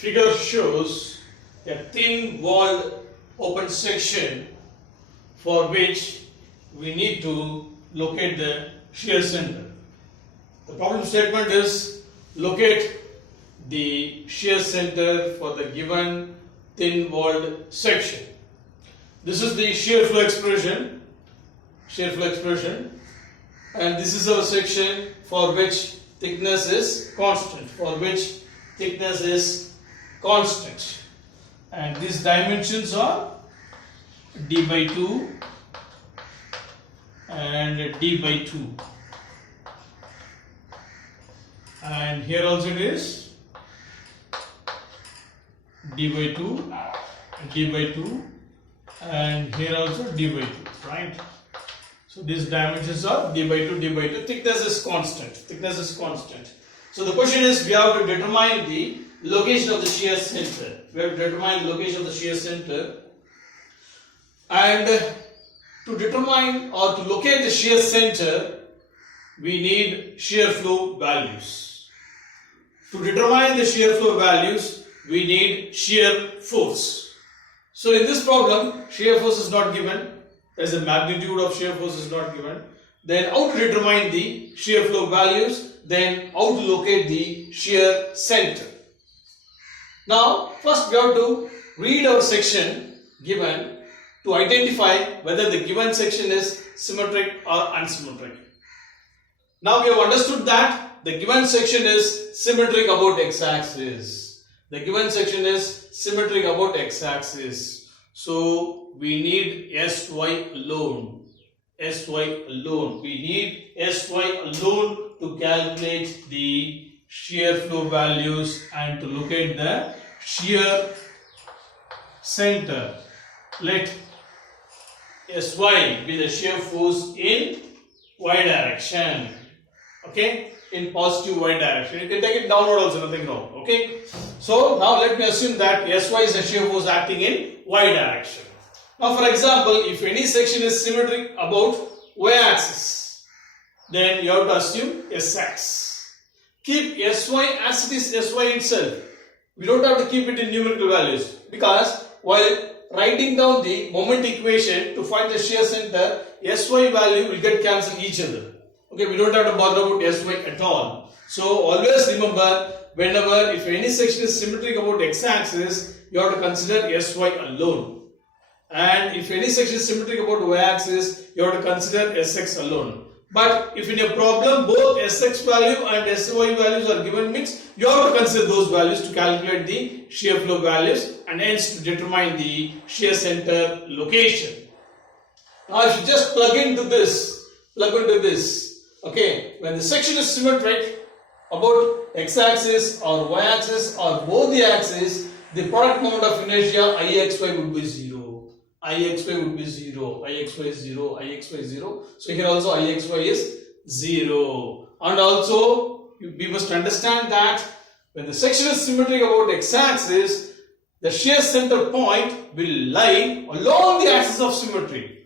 figure shows a thin walled open section for which we need to locate the shear center. The problem statement is locate the shear center for the given thin walled section. This is the shear flow expression, and this is our section for which thickness is constant, and these dimensions are d by 2 and d by 2, and here also it is d by 2, and here also d by 2, right? So these dimensions are d by 2, thickness is constant. So the question is, we have to determine the location of the shear center. And to determine or to locate the shear center, we need shear flow values. To determine the shear flow values, we need shear force. So in this problem, shear force is not given, as the magnitude of shear force is not given. Then how to determine the shear flow values, then how to locate the shear center. Now first we have to read our section given to identify whether the given section is symmetric or unsymmetric. Now we have understood that the given section is symmetric about x-axis. So we need Sy alone. We need Sy alone to calculate the shear flow values and to locate the shear center. Let Sy be the shear force in y direction. Okay, in positive y direction. You can take it downward also, nothing wrong. Okay, so now let me assume that Sy is a shear force acting in y direction. Now for example, if any section is symmetric about y axis, then you have to assume Sx. Keep Sy as it is, Sy itself. We don't have to keep it in numerical values, because while writing down the moment equation to find the shear center, Sy value will get cancelled each other. Okay, we don't have to bother about Sy at all. So always remember, whenever if any section is symmetric about x-axis, you have to consider Sy alone. And if any section is symmetric about y-axis, you have to consider Sx alone. But if in a problem both Sx value and Sy values are given mixed, you have to consider those values to calculate the shear flow values and hence to determine the shear center location. Now if you just plug into this, okay, when the section is symmetric about x-axis or y-axis or both the axes, the product moment of inertia Ixy would be 0. Ixy is 0. So here also Ixy is 0. And also we must understand that when the section is symmetric about x-axis, the shear center point will lie along the axis of symmetry.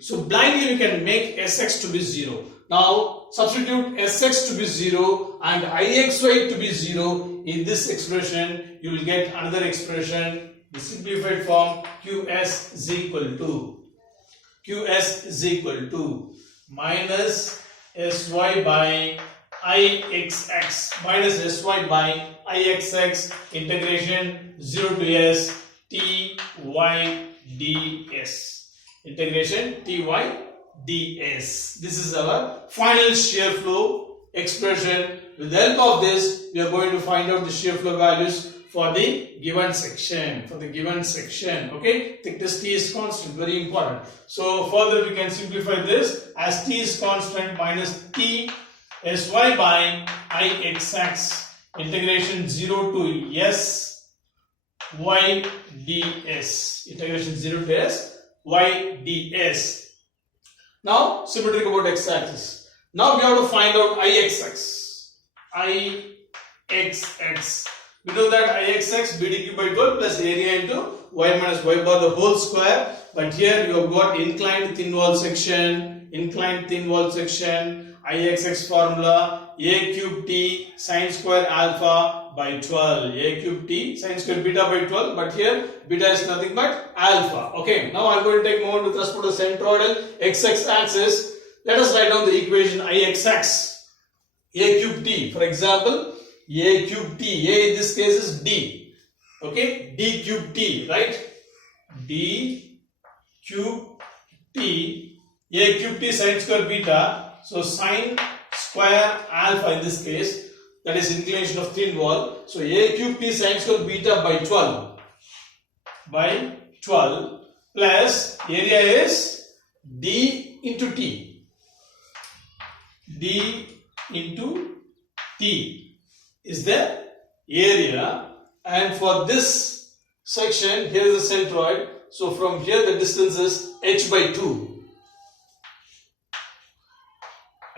So blindly we can make Sx to be 0. Now substitute Sx to be 0 and Ixy to be 0 in this expression. You will get another expression, the simplified form Qs is equal to minus Sy by Ixx integration 0 to s Ty ds. This is our final shear flow expression. With the help of this, we are going to find out the shear flow values for the given section. Okay, thickness T is constant, very important. So further we can simplify this as T is constant minus T Sy by Ixx integration 0 to s y ds. Now symmetric about x-axis. Now we have to find out Ixx. We know that Ixx bd cube by 12 plus area into y minus y bar the whole square. But here you have got inclined thin wall section. Ixx formula a cube t sine square alpha by 12. A cube t sine square beta by 12. But here beta is nothing but alpha. Okay. Now I'm going to take moment with respect to the centroidal x-axis axis. Let us write down the equation Ixx. A cube t. For example, a cube t. A in this case is d. Okay. D cube t. Right. D cube t. A cube t sine square beta. So sine square alpha in this case. That is inclination of thin wall. So a cube t sine square beta by 12. By 12 plus area is d into t. D into t is the area, and for this section here is the centroid. So from here the distance is h by 2.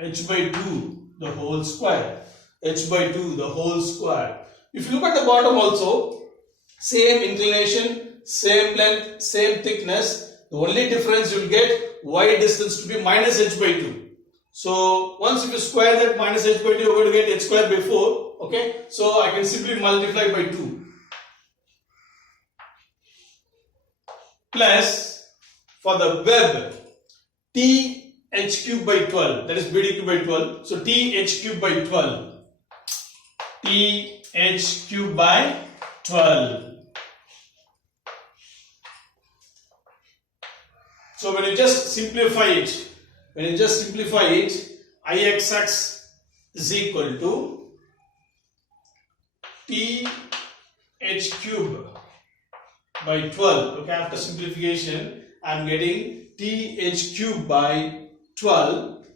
H by 2 the whole square. H by 2 the whole square. If you look at the bottom also, same inclination, same length, same thickness. The only difference you will get y distance to be minus h by 2. So once if you square that minus h by 2, you are going to get h square by 4. Okay. So I can simply multiply by 2. Plus for the web t h cube by 12, that is bd cube by 12. So t h cube by 12. T h cube by 12. So when you just simplify it, Ixx is equal to T h cube by 12. Okay, after simplification, I am getting T h cube by 12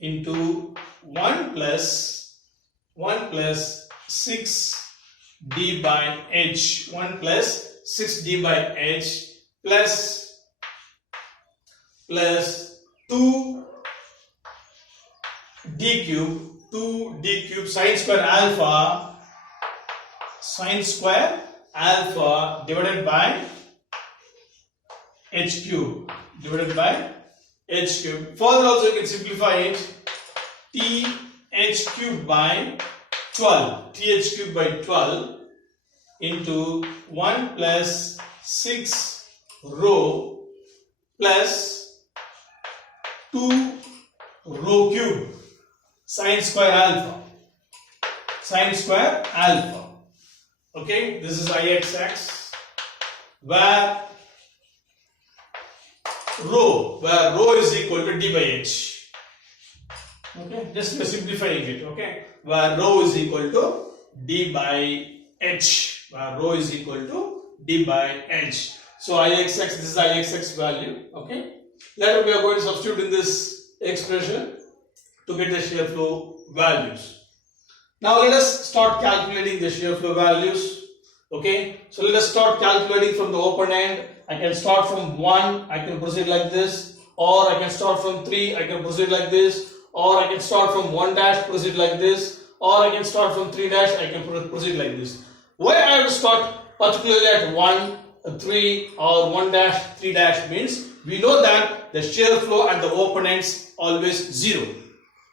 into 1 plus 6 d by h. 1 plus 6 d by h plus 2 d cube sine square alpha divided by h cube. Further also you can simplify it. T h cube by 12 into 1 plus 6 rho plus 2 rho cube sine square alpha. Okay, this is Ixx, where rho is equal to d by h. Okay, just for simplifying it. Okay, where rho is equal to d by h. So Ixx, this is Ixx value. Okay. Later we are going to substitute in this expression to get the shear flow values. Now let us start calculating the shear flow values. Okay. So let us start calculating from the open end. I can start from 1, I can proceed like this, or I can start from 3, I can proceed like this, or I can start from 1 dash, proceed like this, or I can start from 3 dash, I can proceed like this. Why I have to start particularly at 1, 3 or 1 dash, 3 dash means we know that the shear flow at the open ends always 0.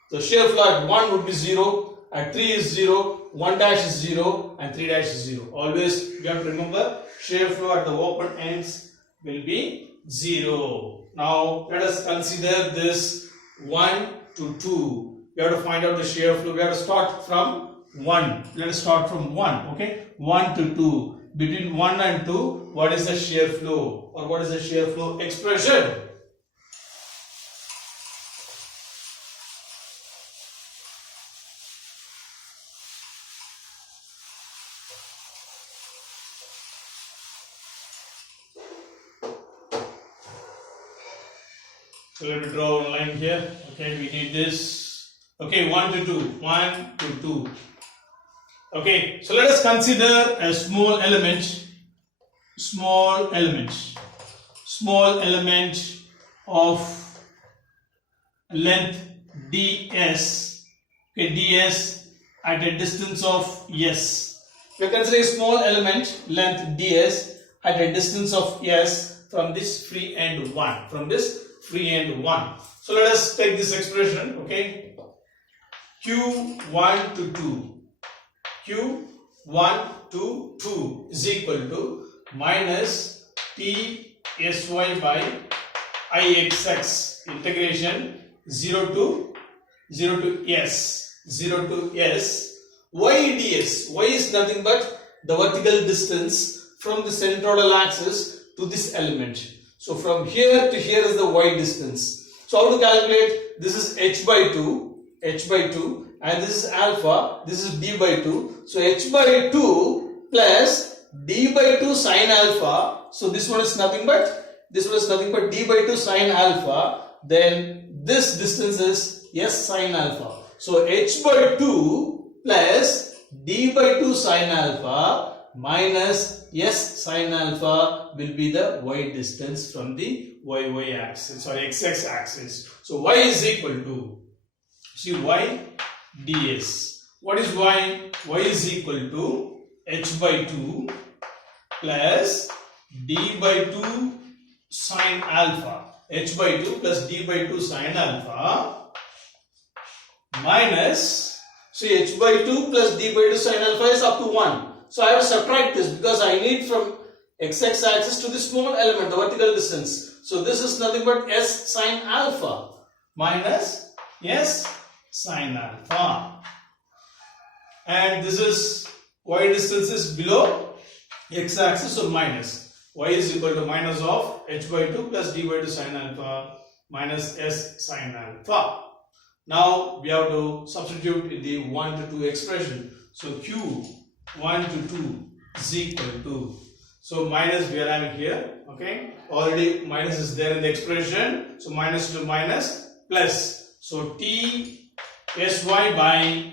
So shear flow at 1 would be 0, at 3 is 0, 1 dash is 0 and 3 dash is 0. Always you have to remember shear flow at the open ends will be 0. Now let us consider this 1 to 2. We have to find out the shear flow. We have to start from 1. Let us start from 1. Okay, 1 to 2. Between 1 and 2, what is the shear flow, or what is the shear flow expression? So let me draw one line here. Okay, we need this. Okay, 1 to 2. 1 to 2. Okay, so let us consider a small element of length ds. Okay, ds at a distance of s. We are considering a small element length ds at a distance of s from this free end 1. So let us take this expression. Okay, q1 to 2. q1 to 2 is equal to minus T_sy by Ixx integration 0 to s y ds. Y is nothing but the vertical distance from the centroidal axis to this element. So from here to here is the y distance. So how to calculate? This is h by 2 and this is alpha, this is d by 2. So h by 2 plus d by 2 sine alpha. So this one is nothing but d by 2 sine alpha. Then this distance is s sine alpha. So h by 2 plus d by 2 sine alpha minus s sine alpha will be the y distance from the y axis or x axis. So y is equal to, see, y ds. What is y? Y is equal to h by 2 plus d by 2 sine alpha. H by 2 plus d by 2 sine alpha minus, see, h by 2 plus d by 2 sine alpha is up to 1. So I have to subtract this because I need from x axis to the small element, the vertical distance. So this is nothing but s sine alpha minus s sine alpha. And this is y distance is below x axis, so minus. Y is equal to minus of h by 2 plus d by 2 sine alpha minus s sine alpha. Now we have to substitute in the 1 to 2 expression. So q1 to 2 is equal to, so minus we are having here, okay, already minus is there in the expression, so minus to minus plus, so T sy by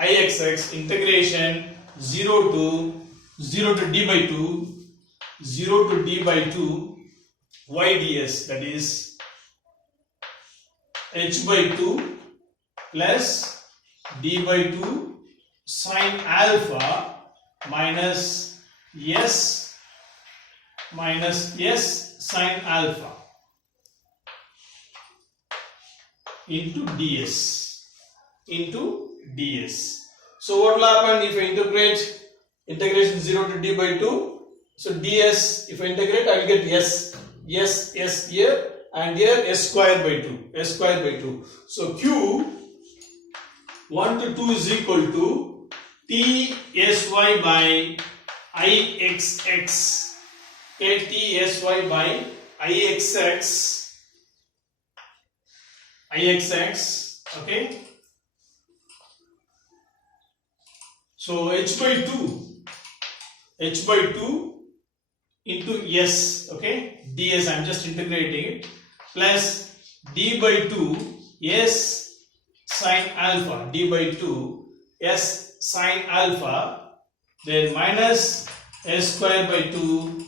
Ixx, integration 0 to d by 2 y ds, that is h by 2 plus d by 2 sine alpha minus s sine alpha into ds. So what will happen if I integrate integration 0 to d by 2? So ds, if I integrate, I will get s here and here s square by 2. So q1 to 2 is equal to Tsy by Ixx. Okay, Tsy by Ixx. Okay. So h by 2 into s, okay, ds, I am just integrating it, plus d by 2 s sine alpha, d by 2 s sine alpha, then minus s square by 2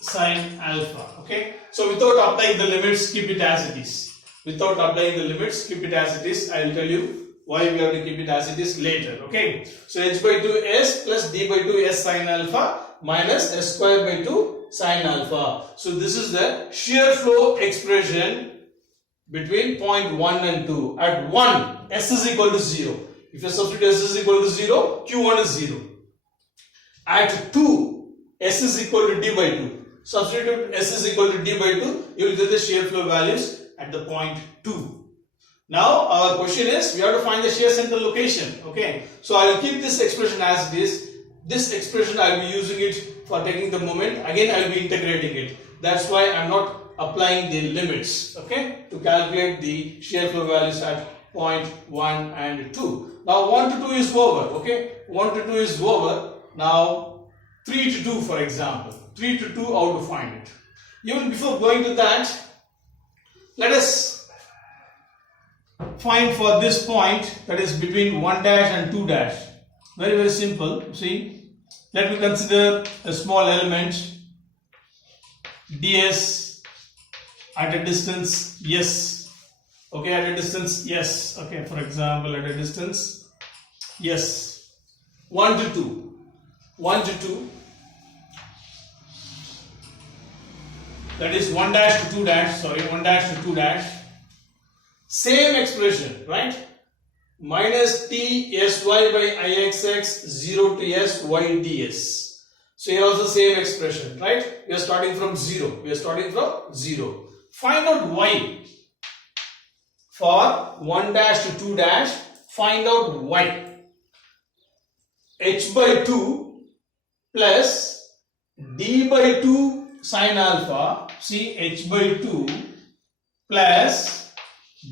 sine alpha. Okay, so without applying the limits, keep it as it is. I will tell you why we have to keep it as it is later. Okay, so h by 2 s plus d by 2 s sine alpha minus s square by 2 sine alpha. So this is the shear flow expression between point 1 and 2. At 1, s is equal to 0. If you substitute s is equal to 0, q1 is 0. At 2, s is equal to d by 2. Substitute s is equal to d by 2, you will get the shear flow values at the point 2. Now our question is, we have to find the shear center location. Okay, so I will keep this expression as it is. This expression I will be using it for taking the moment. Again I will be integrating it. That's why I am not applying the limits, okay, to calculate the shear flow values at point 1 and 2. Now 1 to 2 is over, okay, 1 to 2 is over. Now 3 to 2, for example, 3 to 2, how to find it? Even before going to that, let us find for this point, that is between 1 dash and 2 dash. Very, very simple. See, let me consider a small element ds at a distance s. Okay, at a distance s. Okay, for example, at a distance s. 1 to 2. 1 to 2. That is 1 dash to 2 dash. Sorry, 1 dash to 2 dash. Same expression, right? minus t sy by ixx 0 to s y ds. So here also same expression, right? We are starting from 0. We are starting from 0. Find out y. For 1 dash to 2 dash, find out y. H by 2 plus d by 2 sine alpha. See, h by 2 plus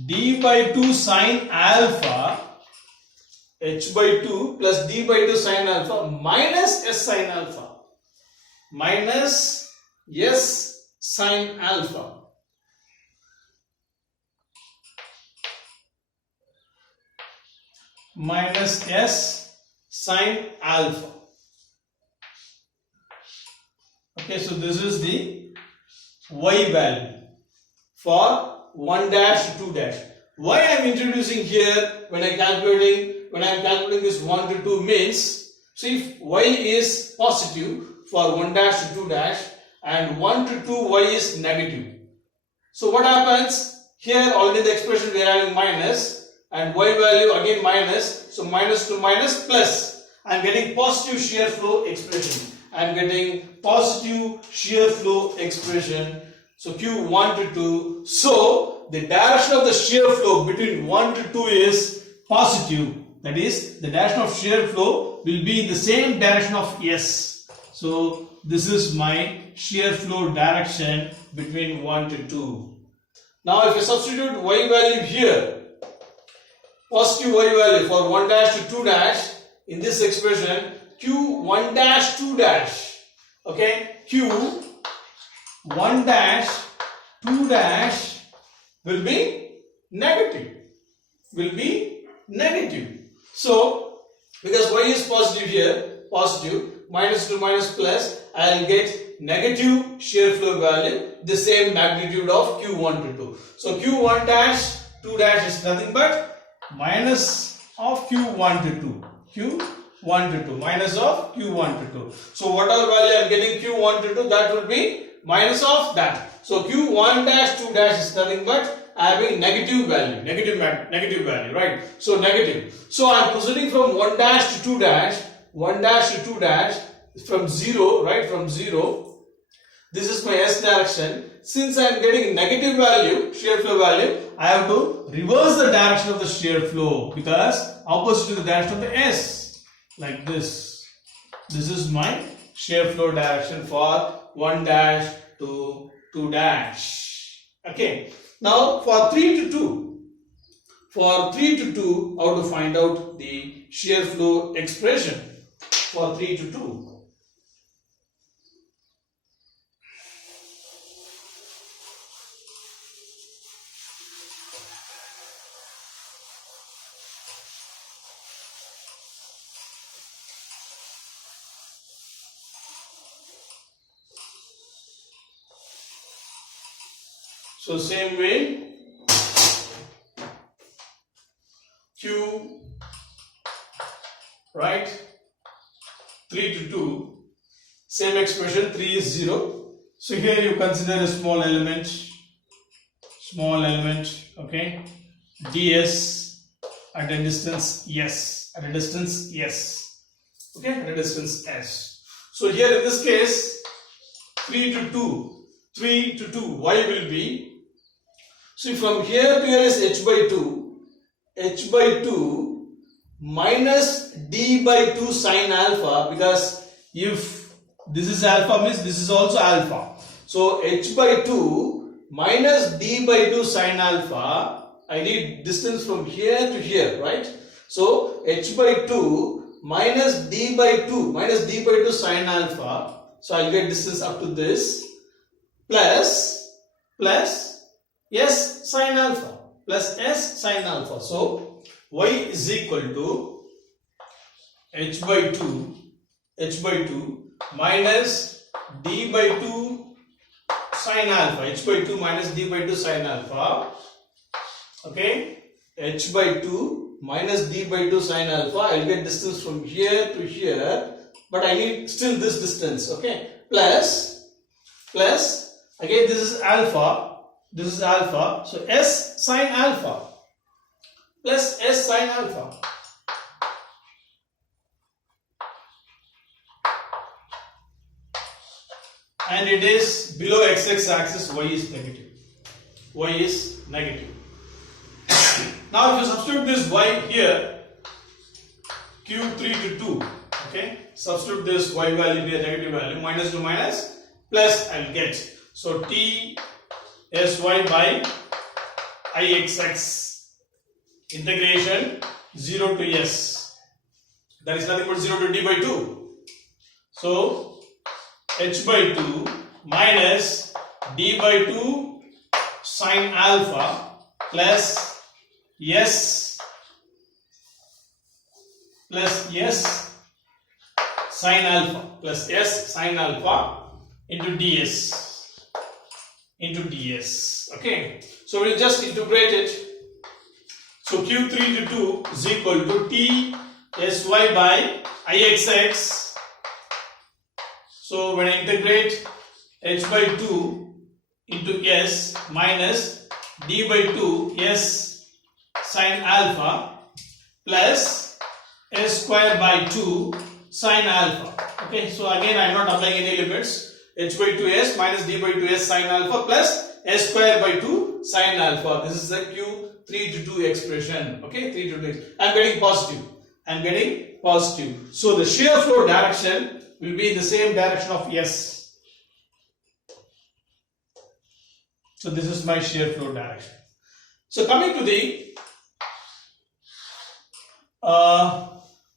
d by 2 sine alpha. H by 2 plus d by 2 sine alpha minus s sine alpha. Minus s sine alpha. Minus s sine alpha. Okay, so this is the y value for 1 dash to 2 dash. Why I am introducing here when I am calculating this 1 to 2 means, see, if y is positive for 1 dash to 2 dash and 1 to 2 y is negative. So what happens here? Already the expression we are having minus and y value again minus, so minus to minus plus. I am getting positive shear flow expression. I am getting positive shear flow expression. So Q1 to 2. So the direction of the shear flow between 1 to 2 is positive. That is, the direction of shear flow will be in the same direction of S. So this is my shear flow direction between 1 to 2. Now if you substitute y value here, positive y value for 1 dash to 2 dash in this expression, Q1 dash 2 dash. Okay, Q1 dash 2 dash will be negative. So because y is positive here, positive, minus to minus plus, I will get negative shear flow value, the same magnitude of Q1 to 2. So Q1 dash 2 dash is nothing but minus of Q1 to 2. Q1 to 2, minus of Q1 to 2. So whatever value I am getting Q1 to 2, that will be minus of that. So Q1 dash 2 dash is nothing but having negative value, negative value, right? So negative. So I am proceeding from 1 dash to 2 dash, 1 dash to 2 dash, from 0, right? From 0. This is my S direction. Since I am getting negative value, shear flow value, I have to reverse the direction of the shear flow because opposite to the direction of the S. Like this. This is my shear flow direction for 1 dash to 2 dash. Okay. Now for 3 to 2. For 3 to 2, how to find out the shear flow expression for 3 to 2. So same way, Q, right, 3 to 2, same expression, 3 is 0. So here you consider a small element, okay, ds at a distance S, okay, at a distance S. So here in this case, 3 to 2, y will be, see, from here to here is h by 2 minus d by 2 sine alpha, because if this is alpha means this is also alpha. So h by 2 minus d by 2 sine alpha, I need distance from here to here, right? So h by 2 minus d by 2 sine alpha, so I'll get distance up to this, plus s sine alpha, so y is equal to h by 2 minus d by 2 sine alpha, h by 2 minus d by 2 sine alpha, okay, h by 2 minus d by 2 sine alpha, I'll get distance from here to here, but I need still this distance, okay, plus again this is alpha, so s sine alpha, plus S sine alpha. And it is below x-axis axis, y is negative. Y is negative. Now if you substitute this y here, q3 to 2, okay, substitute this y value here, negative value, minus to minus, plus I will get. So t sy by ixx integration 0 to s, that is nothing but 0 to d by 2. So h by 2 minus d by 2 sine alpha plus s sine alpha into ds. Okay, so we'll just integrate it. So q3 to 2 is equal to t sy by ixx. So when I integrate h by 2 into s minus d by 2 s sine alpha plus s square by 2 sine alpha. Okay, so again I am not applying any limits. H by 2s minus d by 2s sine alpha plus s square by 2 sine alpha. This is the q3 to 2 expression. Okay, 3 to 2. I am getting positive. So the shear flow direction will be in the same direction of S. So this is my shear flow direction. So coming to the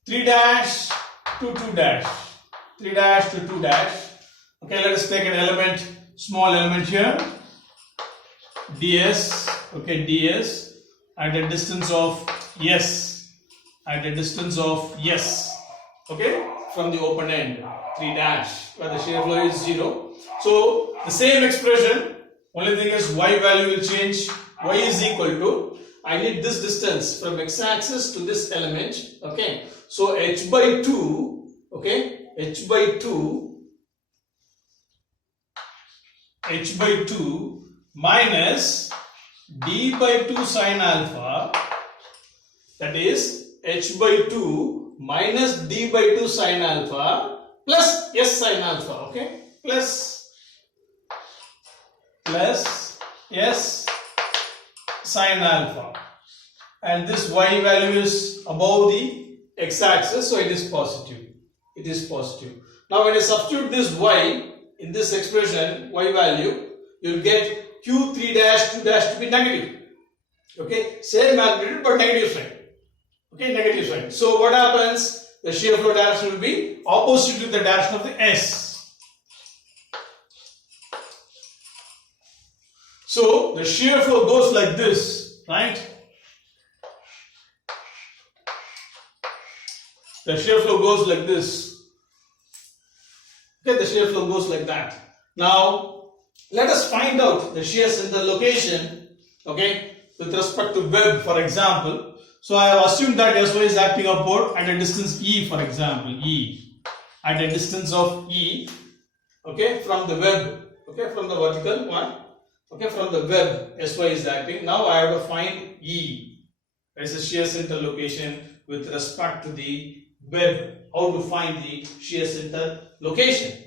3 dash to 2 dash. 3 dash to 2 dash. Okay, let us take an element, small element here. ds. Okay, ds at a distance of S. Okay, from the open end, 3 dash, where the shear flow is 0. So the same expression, only thing is y value will change. Y is equal to, I need this distance from x-axis to this element. Okay, so h by 2. Okay, h by 2 minus d by 2 sine alpha, that is h by 2 minus d by 2 sine alpha plus s sine alpha. Okay, plus s sine alpha, and this y value is above the x-axis, so it is positive. Now when I substitute this y in this expression, y value, you will get q3 dash 2 dash to be negative. Okay, same magnitude but negative sign. Okay, negative sign. So what happens? The shear flow direction will be opposite to the direction of the S. So the shear flow goes like this, right? The shear flow goes like this. Okay, the shear flow goes like that. Now let us find out the shear center location. Okay, with respect to web, for example. So I have assumed that Sy is acting upward at a distance E, for example, at a distance of E, okay, from the web, okay, from the vertical one, okay, from the web, Sy is acting. Now I have to find E, that is the shear center location with respect to the web. How to find the shear center location?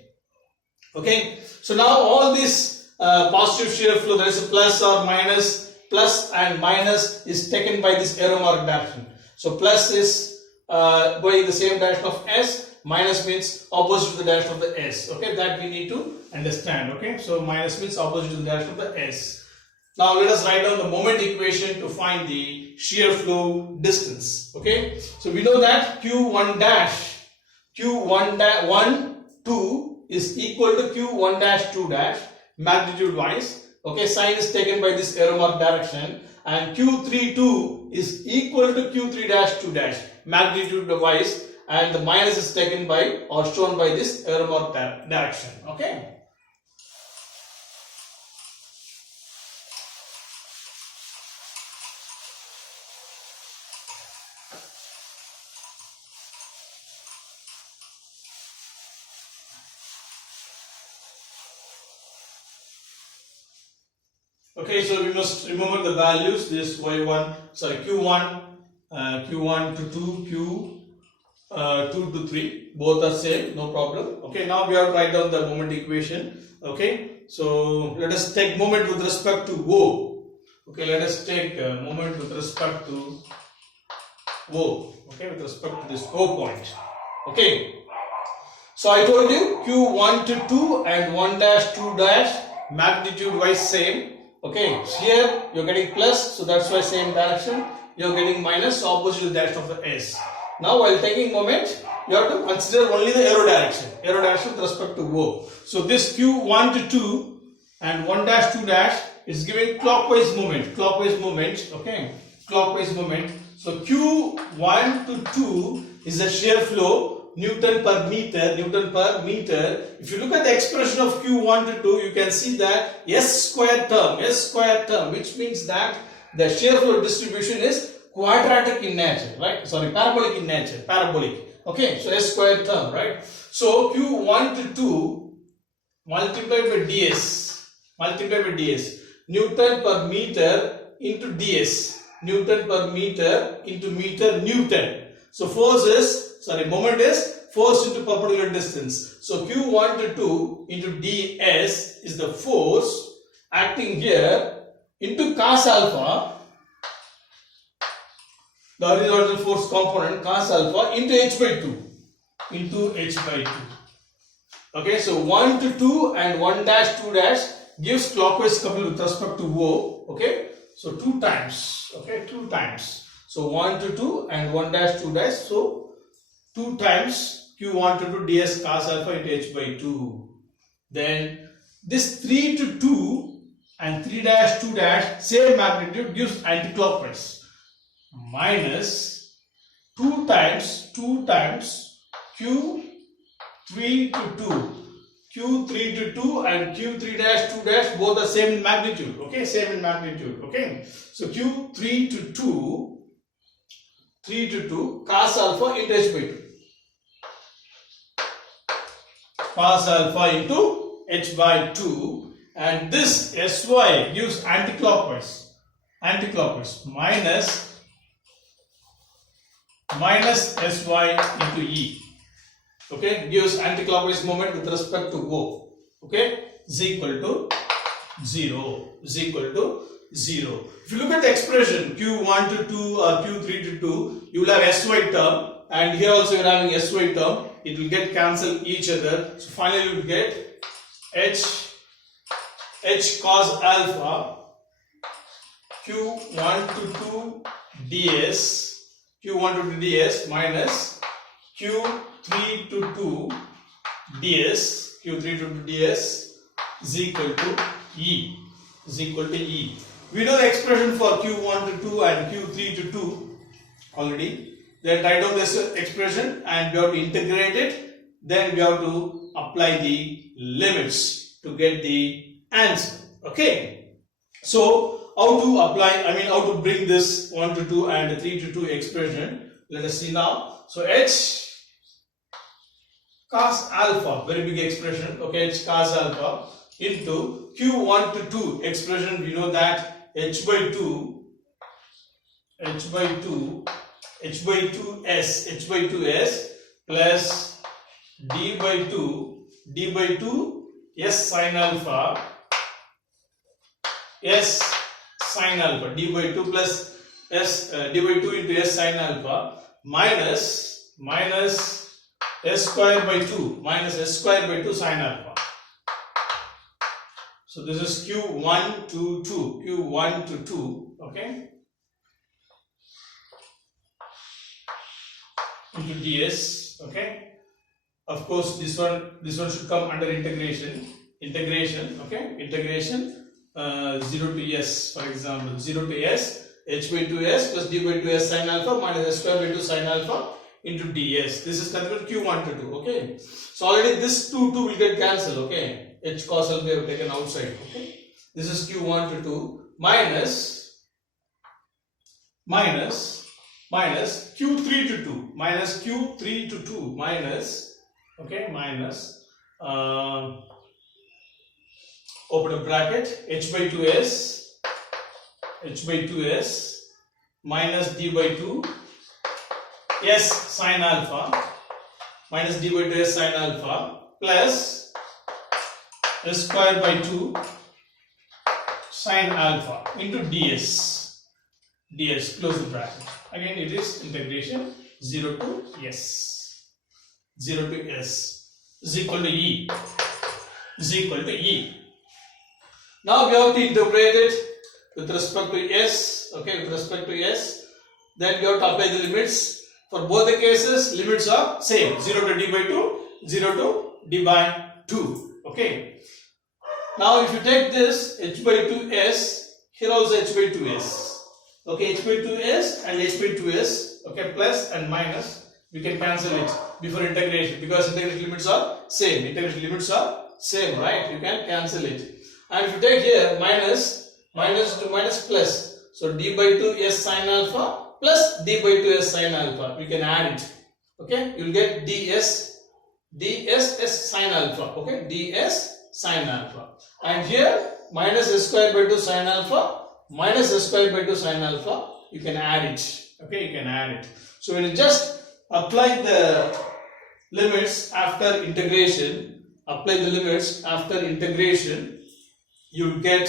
Okay, so now all this positive shear flow, there is a plus or minus. Plus and minus is taken by this arrow mark direction. So plus is going in the same direction of S, minus means opposite to the direction of the S. Okay, that we need to understand. Okay, so minus means opposite to the direction of the S. Now let us write down the moment equation to find the shear flow distance. Okay, so we know that Q1 2 is equal to Q1 2 magnitude wise. Okay, sign is taken by this arrow mark direction, and Q32 is equal to Q3 2 magnitude wise, and the minus is taken by or shown by this arrow mark direction. Okay. Okay, so we must remember the values. This Q1 Q1 to 2, Q2 to 3, both are same, no problem. Okay, now we have to write down the moment equation. Okay, so let us take moment with respect to O. Okay, let us take moment with respect to O. Okay, with respect to this O point. Okay, so I told you Q1 to 2 and 1 dash 2 dash magnitude wise same. Okay, here you're getting plus, so that's why same direction. You're getting minus, opposite direction of the S. Now while taking moment, you have to consider only the arrow direction with respect to O. So this Q1 to 2 and 1 dash 2 dash is giving clockwise movement, okay, clockwise movement. So Q1 to 2 is a shear flow, Newton per meter. If you look at the expression of Q1 to 2, you can see that S square term, which means that the shear flow distribution is quadratic in nature, right? Sorry, parabolic in nature, okay, so S square term, right? So Q1 to 2 multiplied by ds, Newton per meter into ds, Newton per meter into meter Newton. So moment is force into perpendicular distance. So Q1 to 2 into ds is the force acting here into cos alpha, the horizontal force component cos alpha into h by 2, Okay, so 1 to 2 and 1 dash 2 dash gives clockwise couple with respect to O. Okay, so 2 times. Okay, 2 times. So 1 to 2 and 1 dash 2 dash. So 2 times Q1 to 2 ds cos alpha into h by 2. Then this 3 to 2 and 3 dash 2 dash same magnitude gives anti-clockwise, minus 2 times Q3 to 2 and Q3 dash 2 dash both are same in magnitude. Okay, same in magnitude. Okay, so Q3 to 2 cos alpha into h by 2, cos alpha into h by 2, and this sy gives anti-clockwise, minus sy into e. Okay, gives anti-clockwise moment with respect to O. Okay, is equal to 0. If you look at the expression Q1 to 2 or Q3 to 2, you will have sy term, and here also you are having sy term. It will get cancelled each other. So finally you will get h cos alpha Q1 to 2 ds minus Q3 to 2 ds is equal to E. We know the expression for Q1 to 2 and Q3 to 2 already. Then write down this expression and we have to integrate it. Then we have to apply the limits to get the answer. Okay. So how to bring this 1 to 2 and 3 to 2 expression. Let us see now. So h cos alpha, very big expression. Okay, h cos alpha into Q1 to 2 expression. We know that h by 2 s plus d by 2 s sin alpha d by 2 plus d by 2 into s sin alpha minus s square by 2 sin alpha. So this is Q1 to 2, okay, into ds. Okay, of course this one should come under integration. Okay, integration 0 to s, for example, 0 to s h by 2s plus d by 2s sin alpha minus s square by 2 sin alpha into ds. This is considered Q1 to 2. Okay, so already this 2 will get cancelled. Okay, h cos alpha we have taken outside. Okay, this is Q1 to 2 minus Q3 to 2 minus open a bracket, h by 2s minus d by 2 s sine alpha minus d by 2s sine alpha plus s square by 2 sine alpha into ds, close the bracket. Again it is integration 0 to s is equal to e. Now we have to integrate it with respect to s, okay, with respect to s. Then we have to apply the limits. For both the cases, limits are same, 0 to d by 2, 0 to d by 2, okay. Now if you take this h by 2s, here also h by 2s, okay, h by 2s and h by 2s, okay, plus and minus, we can cancel it before integration because integration limits are same, right? You can cancel it. And if you take here minus to minus plus, so d by 2 s sine alpha plus d by 2 s sine alpha, we can add it, okay. You will get ds s sine alpha, okay, ds sine alpha. And here minus s square by 2 sine alpha minus s square by 2 sine alpha, you can add it, okay, you can add it. So when you just apply the limits after integration, you get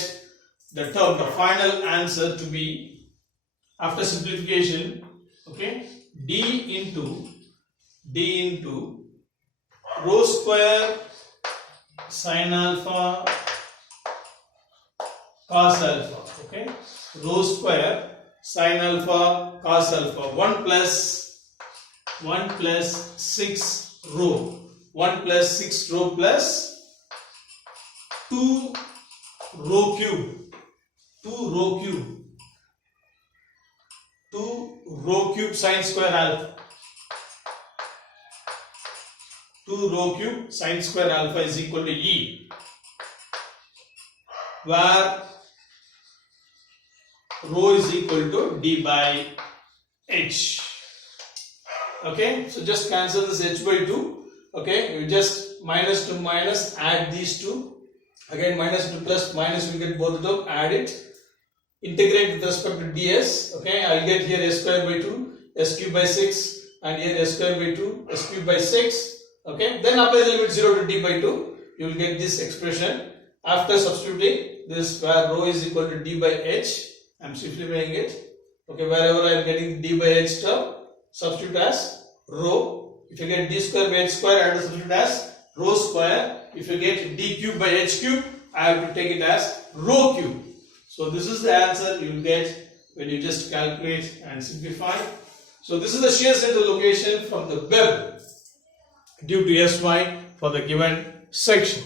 the term, the final answer to be, after simplification, okay, d into rho square sine alpha cos alpha, okay, rho square sine alpha cos alpha 1 plus 6 rho plus 2 rho cube sine square alpha, 2 rho cube sine square alpha is equal to e, where rho is equal to d by h. Okay, so just cancel this h by 2. Okay, you just minus to minus, add these two. Again minus to plus, minus will get both of them, add it. Integrate with respect to ds. Okay, I will get here s square by 2, s cube by 6, and here s square by 2, s cube by 6. Okay, then apply the limit 0 to d by 2. You will get this expression. After substituting this, where rho is equal to d by h, I am simplifying it. Okay, wherever I am getting d by h term, substitute as rho. If you get d square by h square, I have to substitute as rho square. If you get d cube by h cube, I have to take it as rho cube. So this is the answer you will get when you just calculate and simplify. So this is the shear center location from the web due to SY for the given section.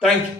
Thank you.